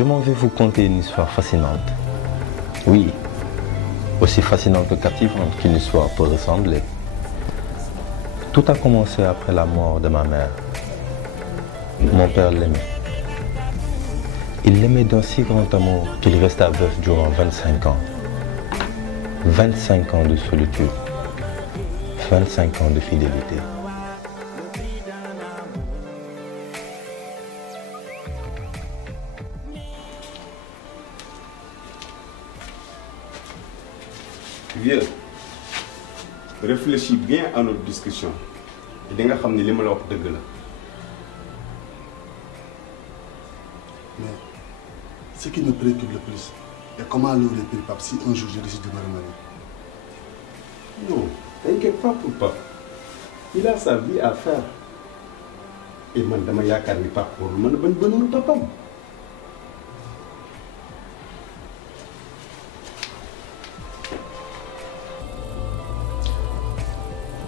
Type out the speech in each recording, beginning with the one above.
Je m'en vais vous conter une histoire fascinante. Oui, aussi fascinante que captivante qu'une histoire peut ressembler. Tout a commencé après la mort de ma mère. Mon père l'aimait. Il l'aimait d'un si grand amour qu'il resta veuf durant 25 ans. 25 ans de solitude. 25 ans de fidélité. Vieux, réfléchis bien à notre discussion. Et tu vas savoir que ce que je te dis. Mais ce qui me préoccupe le plus est comment l'aurait pris Pape si un jour je décide de me remarier. Non, t'inquiète pas pour Pape. Il a sa vie à faire. Et moi, je suis sûr que Pape pour moi, je suis un papa.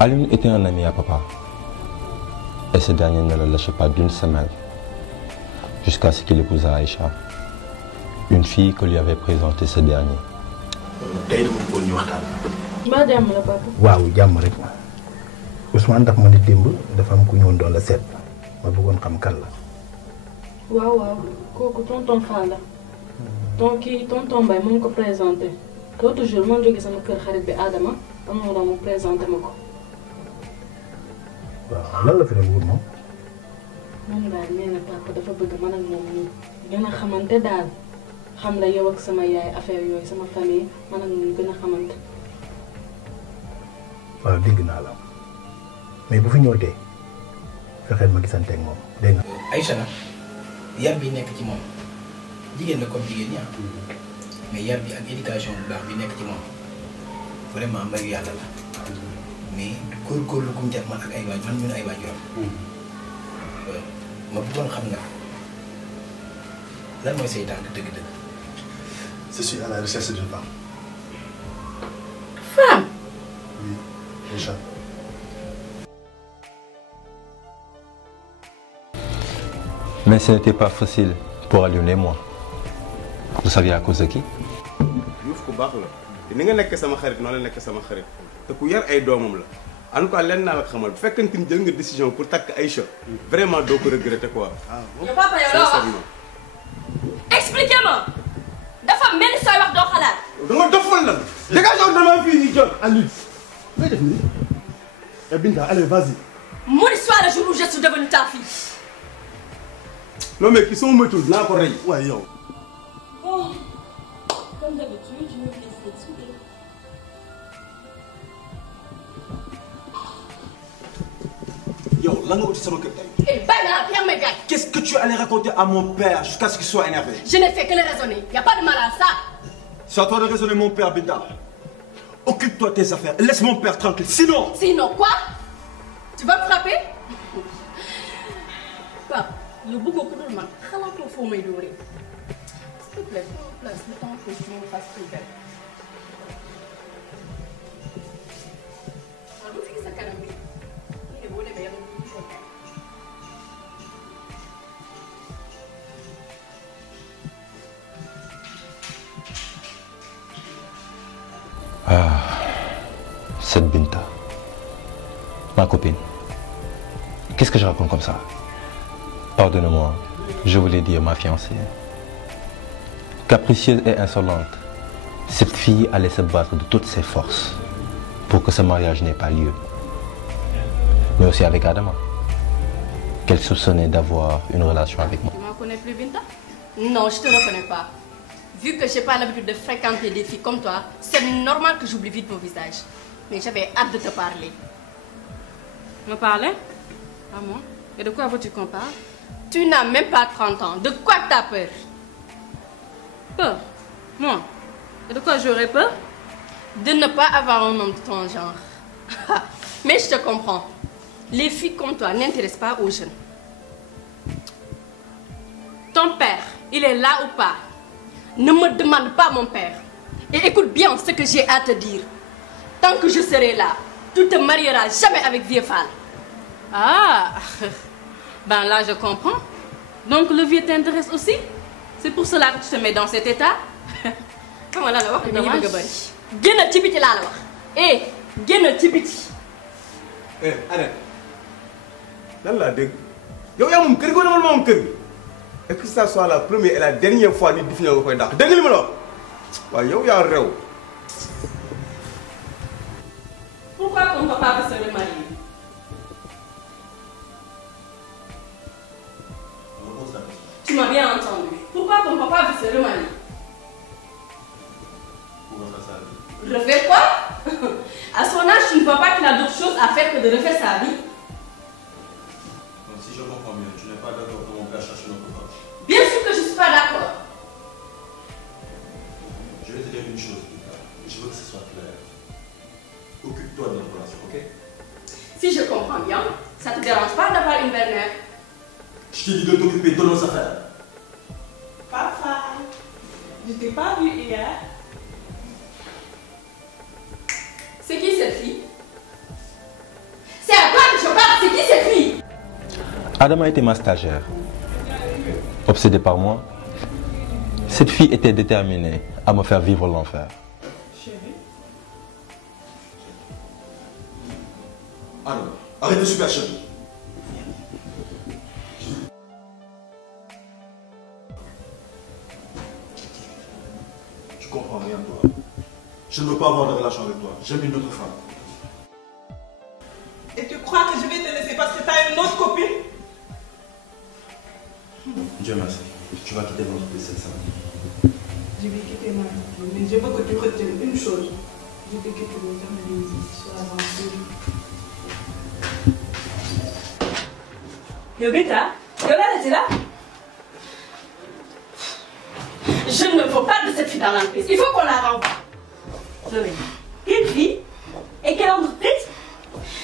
Alioune était un ami à papa. Et ce dernier ne le lâchait pas d'une semelle. Jusqu'à ce qu'il épousa Aïcha. Une fille que lui avait présentée ce dernier. Mbaa jàmm la papa. waaw jàmm rek Ousmane daf ma ne démb dafa am ku ñëwoon doon la seet ma bëggoon xam kan la. waaw kooku tonton Fall la. tonton Mbaye mu ngi ko présenté. l'autre jour man jóge sama kër xarit bi Adama ba ma doon mu présenté ma ko. waaw lan la fi doon wut moom. moom daal nee na papa dafa bëgg man ak moom ñu gën a xamante daal xam la yow ak sama yaay affaire yooyu sama famille man ak ñu gën a xamante. waaw dégg naa la mais bu fi ñëwatee fexeel ma gisanteeg moom dégg nga. Aïcha nag yar bi nekk ci moom jigéen la comme jigéen ñi mais yar bi ak éducation bu baax bi nekk ci moom vraiment mbayu yàlla la mais góorgóorlu gu mu def man ak ay waaj man ñun ay waajuram. ma bëggoon xam nga lan mooy say tànk dëgg-dëgg. Je suis à la recherche d'une femme. Femme. Oui, Aïcha. Mais ce n'était pas facile pour Alioune et moi. Vous saviez à cause de qui? Diouf ku baax la te ni nga nekk sama xarit noonu la nekk sama xarit te ku yar ay doomam la en tout cas lenn naa la xamal bu fekkente ni jël nga décision pour takk Aïcha vraiment doo ko regretter quoi. yow papa yow loo wax expliquez-moi dafa mel ni sooy wax doo xalaat. da nga dofal lan. dégagé de ma fille yi jot. Aliou, ngay def nii. Eh Binta, allez, vas-y. Mon histoire le jour où je suis devenue ta fille. non mais kii sama moytuwul dinaa ko rey. Ouais, yow. Bon, comme d'habitude, je me laisse expliquer. Yo, là nous sommes Et bana, viens me gars. Qu'est-ce que tu allais raconter à mon père jusqu'à ce qu'il soit énervé? Je n'ai fait que le raisonner. Y a pas de mal à ça. C'est à toi de raisonner mon père, Binta. Occupe-toi de tes affaires. Laisse mon père tranquille. Sinon... Sinon quoi? Tu vas me frapper? Papa, le bougou que nous man, comment tu fais me dorer? S'il te plaît, place le temps que je me fasse plus belle. Ah, cette Binta, ma copine. Qu'est-ce que je raconte comme ça? Pardonnez-moi, je voulais dire ma fiancée. Capricieuse et insolente, cette fille allait se battre de toutes ses forces pour que ce mariage n'ait pas lieu. Mais aussi avec Adama, qu'elle soupçonnait d'avoir une relation avec moi. Tu m'en connais plus, Binta? Non, je te reconnais pas. Vu que je n'ai pas l'habitude de fréquenter des filles comme toi, c'est normal que j'oublie vite mon visage. Mais j'avais hâte de te parler. Me parler? Ah moi? Et de quoi veux-tu qu'on parle? Tu n'as même pas 30 ans. De quoi t'as peur? Peur? Moi? Et de quoi j'aurais peur? De ne pas avoir un homme de ton genre. Mais je te comprends. Les filles comme toi n'intéressent pas aux jeunes. Ton père, il est là ou pas? Ne me demande pas mon père. Et écoute bien ce que j'ai à te dire. Tant que je serai là, tu te marieras jamais avec Vieux Fall. Ah! Ben là, je comprends. Donc le vieux t'intéresse aussi? C'est pour cela que tu te mets dans cet état. Comment là la wax C'est mi ngi dommage. bëgg a bëri. Génnal ci biti laa la wax. Eh génnal ci biti. Arrête. Lan laa dégg yow yaa moom kër gi wala man maa moom kër gi est-ce que ça soit la première et la dernière fois nit di fi ñëw nga koy dàq dégg nga li ma la wax waaye yow yaa réew. Pourquoi ton papa veut se remarier? Tu m'as bien entendu. Pourquoi ton papa veut se remarier? Refaire quoi? À son âge, tu ne vois pas qu'il a d'autres choses à faire que de refaire sa vie? Donc, si je comprends bien, tu n'es pas d'accord que mon père cherche notre papa. Bien sûr que je ne suis pas d'accord. Je vais te dire une chose, Rita. Je veux que ce soit clair. Occupe-toi de notre relation, ok? Si je comprends bien, ça ne te dérange pas d'avoir une belle-mère? Je t'ai dit de t'occuper de nos affaires. Papa, je t'ai pas vu hier. C'est qui cette fille? C'est à toi que je parle, c'est qui cette fille? Adama était ma stagiaire. Obsédée par moi, cette fille était déterminée à me faire vivre l'enfer. Chérie. Adam, arrête de superchever. Tu comprends rien, toi. Je ne veux pas avoir de relation avec toi. J'aime une autre femme. Et tu crois que je vais te laisser parce que t'as une autre copine? Dieu merci. Tu vas quitter l'entreprise cette semaine. Je vais quitter ma vie, mais je veux que tu retiennes une chose. Je veux que tu ne jamais musique sur l'aventure. Yobita, Yola, t'es là? Je ne veux pas de cette fille dans l'entreprise. Il faut qu'on la renvoie. Non mais, quelle fille? Et quelle entreprise?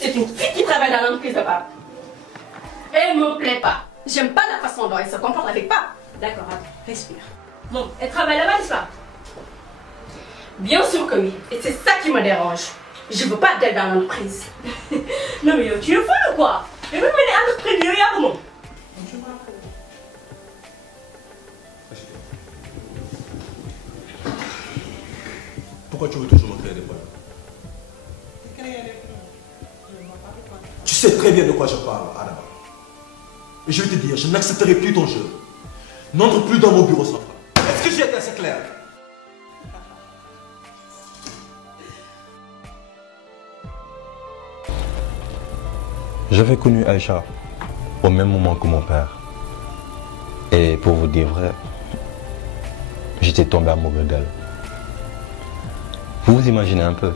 C'est une fille qui travaille dans l'entreprise de papa. Elle me plaît pas. J'aime pas la façon dont elle se comporte avec papa. D'accord, attends, respire. Bon, elle travaille là-bas, n'est-ce pas? Bien sûr que oui. Et c'est ça qui me dérange. Je veux pas d'elle dans l'entreprise. Non mais yo, tu es folle ou quoi? Mais même une entreprise, yo, y'a comment? Je m'en fous. Pourquoi tu veux toujours me créer des problèmes? Tu crées des problèmes. Je ne vois pas pourquoi. Tu sais très bien de quoi je parle, Adama. Et je vais te dire, je n'accepterai plus ton jeu. N'entre plus dans mon bureau central. Est-ce que j'ai été assez clair? J'avais connu Aïcha au même moment que mon père. Et pour vous dire vrai, j'étais tombé amoureux d'elle. Vous vous imaginez un peu,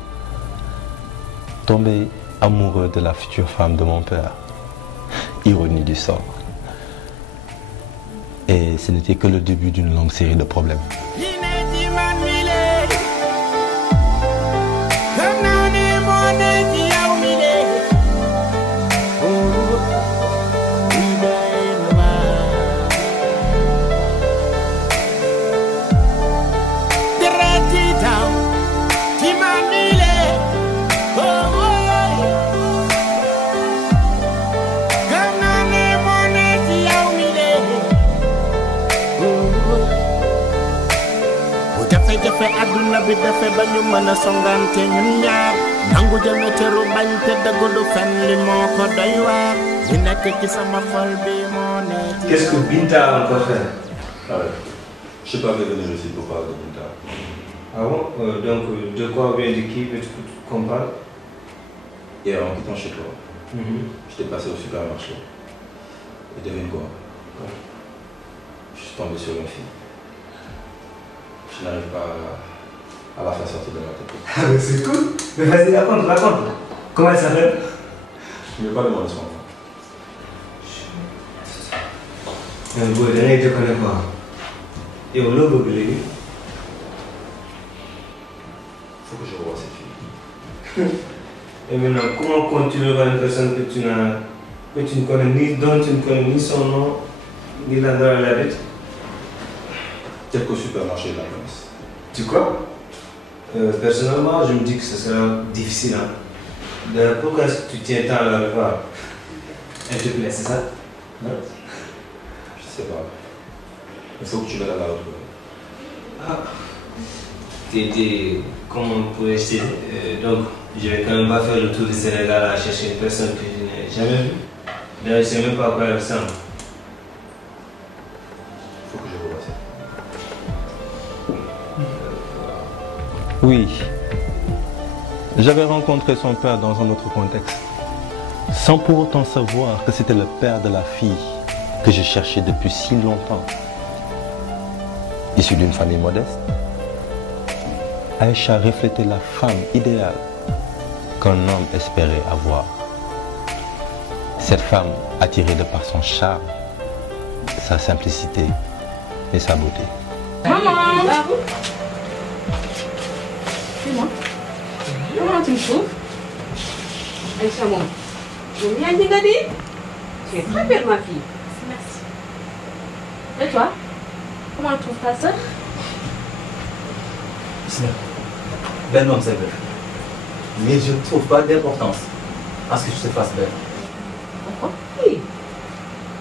tomber amoureux de la future femme de mon père. Ironie du sort. Et ce n'était que le début d'une longue série de problèmes. aduna bi dafa bañu mëna songante ñun ñaar nangu jël na teru bañ te dëggu fen li moko doy waar li nekk ci sama xol bi moo ne. Qu'est-ce que Binta a encore fait? Ah ouais. Je sais pas venir ici pour parler de Binta. Ah bon? Donc de quoi ou bien de qui veux-tu qu'on parle? Hier en quittant chez toi, j'étais passé au supermarché. Et devine quoi? Je suis tombé sur une fille. Je n'arrive pas à la faire sortir de ma tête. Ah mais c'est cool. Mais vas-y, raconte. Comment elle s'appelle? Je ne vais pas demander son enfant. Mais bon, dernier, je connais pas. Et on l'a oublié. Faut que je revoie cette fille. Et maintenant, comment continuer à une personne que tu ne connais ni, dont tu ne connais ni son nom, ni l'endroit où elle habite? Peut-être qu'au supermarché, ils la connaissent. Tu crois? Personnellement, je me dis que ce sera difficile. Hein? Pourquoi est-ce que tu tiens tant à la revoir? Elle te plaît, c'est ça? Non? Je sais pas. Il faut que tu l'aides à la retrouver. Ah, comment on pourrait essayer donc, je vais quand même pas faire le tour du Sénégal à chercher une personne que je n'ai jamais vue. D'ailleurs, je ne sais même pas à quoi elle ressemble. Il faut que je revoie ça. Oui. J'avais rencontré son père dans un autre contexte, sans pour autant savoir que c'était le père de la fille que je cherchais depuis si longtemps. Issu d'une famille modeste, Aïcha reflétait la femme idéale qu'un homme espérait avoir. Cette femme attirée de par son charme, sa simplicité et sa beauté. Maman! Dis-moi, comment tu me trouves? Aïcha, maman, j'aime bien Digadi. Tu es très belle, ma fille. Merci. Et toi? Comment tu trouves ta soeur? Belle homme, c'est vrai. Mais je ne trouve pas d'importance à ce que tu te fasses belle. Pourquoi? Oui.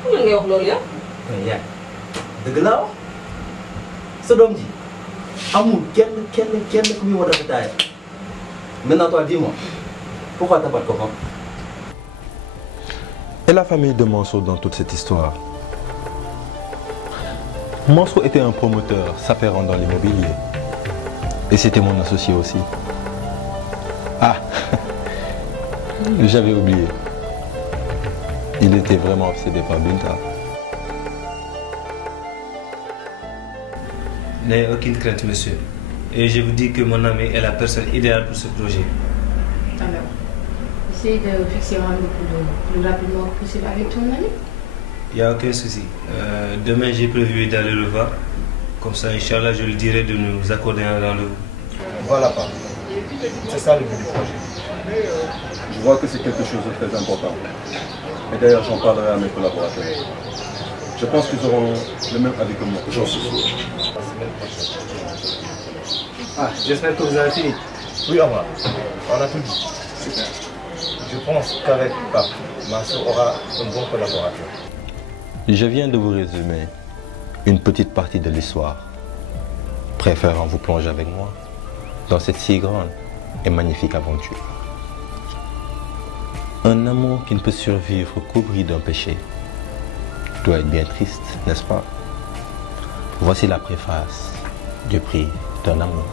Pourquoi tu veux dire ça? Mais yaay dëgg laa wax sa doom ji amul kenn ku muy war a rafetaay. Maintenant toi dis-moi pourquoi t'as pas de copain? Et la famille de Manso dans toute cette histoire? Manso était un promoteur s'affairant dans l'immobilier. Et c'était mon associé aussi. Ah, j'avais oublié. Il était vraiment obsédé par Binta. N'ayez aucune crainte, monsieur. Et je vous dis que mon ami est la personne idéale pour ce projet. Alors, essaye de fixer un rendez-vous le plus rapidement possible avec ton ami. Il n'y a aucun souci. Demain, j'ai prévu d'aller le voir. Comme ça, Inch'Allah, je lui dirai de nous accorder un rendez-vous. Voilà, pas. C'est ça le but du projet. Je vois que c'est quelque chose de très important. Et d'ailleurs, j'en parlerai à mes collaborateurs. Je pense qu'ils auront le même avis que moi. J'en suis sûr. Ah, j'espère que vous avez fini. Oui, on va. On a tout dit. Super. Je pense qu'avec Pape, Manso aura un bon collaborateur. Je viens de vous résumer une petite partie de l'histoire, préférant vous plonger avec moi dans cette si grande et magnifique aventure. Un amour qui ne peut survivre qu'au bris d'un péché doit être bien triste, n'est-ce pas? Voici la préface du prix d'un amour.